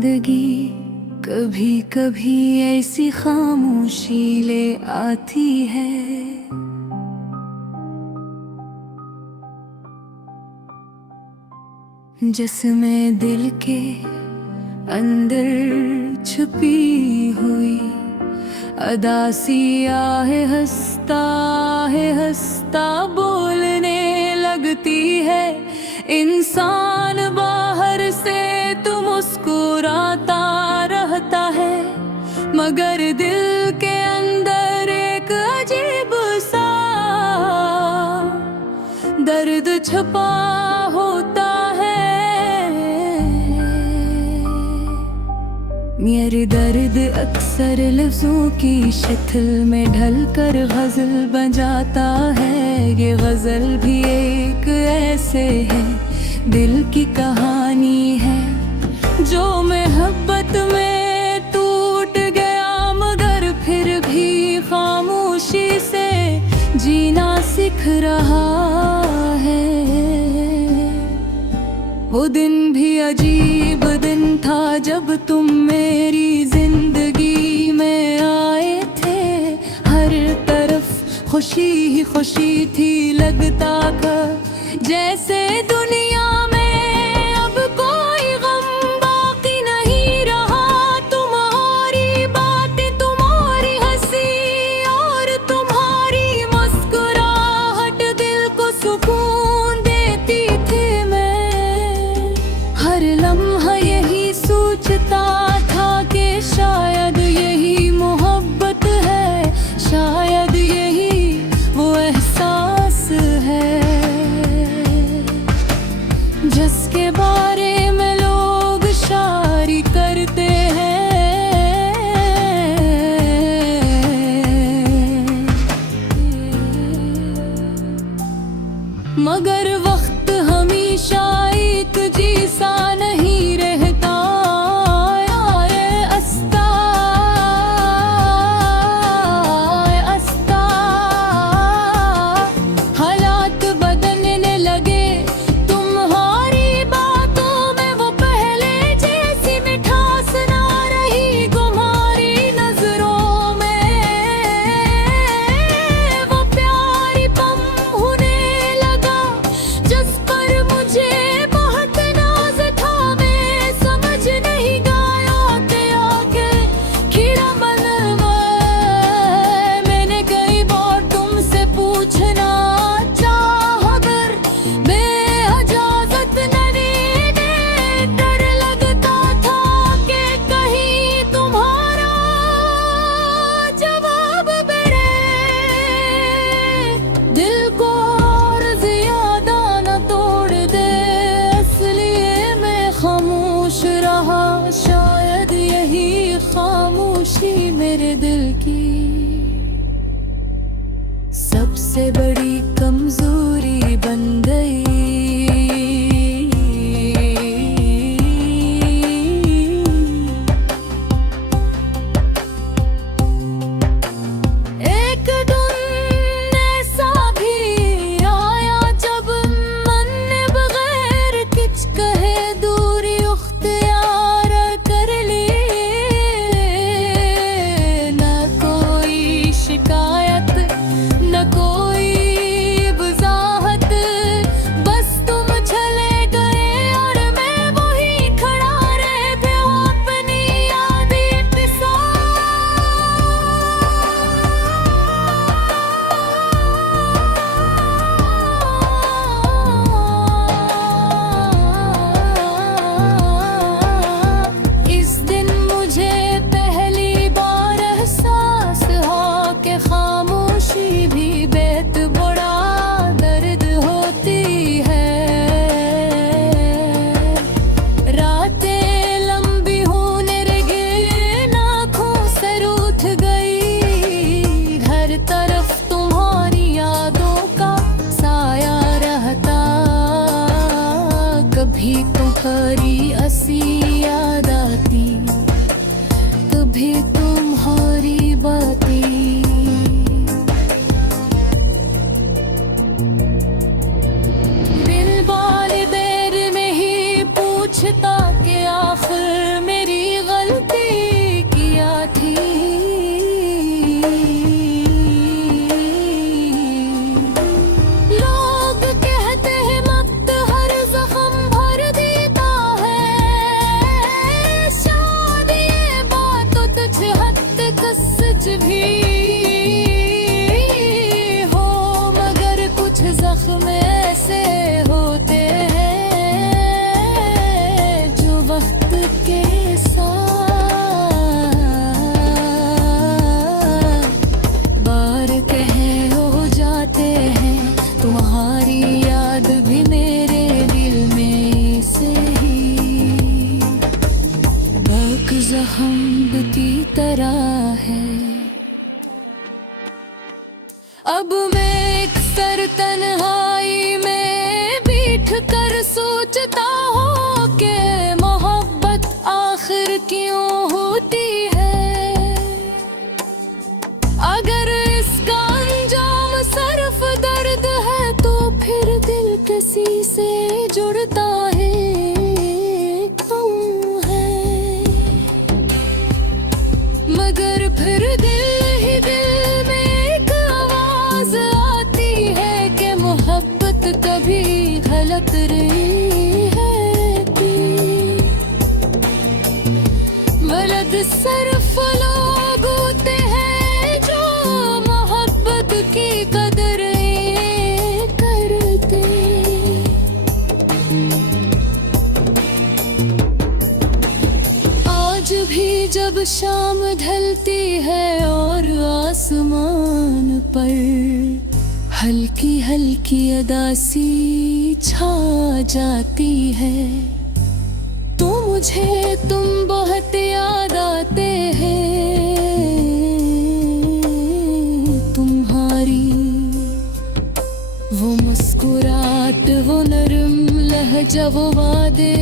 जिंदगी कभी कभी ऐसी खामोशी ले आती है, जिसमें दिल के अंदर छुपी हुई अदासी आहे हंसता बोलने लगती है। इंसान बाहर से तो मुस्कुराता रहता है, मगर दिल के अंदर एक अजीब सा दर्द छुपा होता है। मेरे दर्द अक्सर लफ्जों की शक्ल में ढलकर गजल बन जाता है। ये गजल भी एक ऐसे है दिल की कहानी है, जो मोहब्बत में टूट गया मगर फिर भी खामोशी से जीना सीख रहा है। वो दिन भी अजीब दिन था जब तुम मेरी जिंदगी में आए थे। हर तरफ खुशी ही खुशी थी, लगता था जैसे दुनिया में अब कोई गम बाकी नहीं रहा। तुम्हारी बातें, तुम्हारी हंसी और तुम्हारी मुस्कुराहट दिल को सुकून देती थी। मैं हर लम्हा यही सोचता था कि शायद यही मोहब्बत है, शायद यही वो एहसास है जिसके बारे में लोग शायरी करते हैं। मगर वक्त हमेशा एक जैसा नहीं रहता। हालात बदलने लगे, तुम्हारी बातों में वो पहले जैसी मिठास ना रही। तुम्हारी नजरों में वो प्यारी पम होने लगा जिस पर मुझे बहुत नाज था। मैं समझ नहीं गया कि आखिर खीरा मन मैंने कई बार तुमसे पूछना चाहा, अगर मैं इजाजत नहीं दे, डर लगता था कि कहीं तुम्हारा जवाब मेरे दिल को और ज्यादा न तोड़ दे। इसलिए मैं खामोश रहा, शायद यही खामोशी मेरे दिल की सबसे बड़ी कमजोरी बन गई। एक दिन ऐसा भी आया जब मन ने बगैर कुछ कहे दूरी उख्तियार कर ली। न कोई शिकायत, न कोई वजाहत, बस तुम चले गए और मैं वही खड़ा रह गया अपनी यादें पिसा। इस दिन मुझे पहली बार एहसास हुआ कि खामोशी भी बेहद बड़ा दर्द होती है। रातें लंबी होने लगी, आँखों से रूठ गई। हर तरफ तुम्हारी यादों का साया रहता, कभी तुम्हारी हंसी याद आती, कभी तुम्हारी बातें। दिल बाल देर में ही पूछता कि आखिर मेरी चांद की तरह है। अब मैं एक सर तन्हाई में बैठ कर सोचता हूँ कि मोहब्बत आखिर क्यों होती है। अगर इसका अंजाम सिर्फ दर्द है तो फिर दिल किसी से जुड़ता है क्यों है। मगर फिर दिल ही दिल में एक आवाज आती है कि मोहब्बत कभी गलत नहीं है कि मर्द सिर्फ लोग होते हैं जो मोहब्बत की कदर करते। आज भी जब शाम ढलती है और आसमान पर हल्की हल्की अदासी छा जाती है, तो मुझे तुम बहुत याद आते हैं। तुम्हारी वो मुस्कुराहट, वो नरम लहजा, वो वादे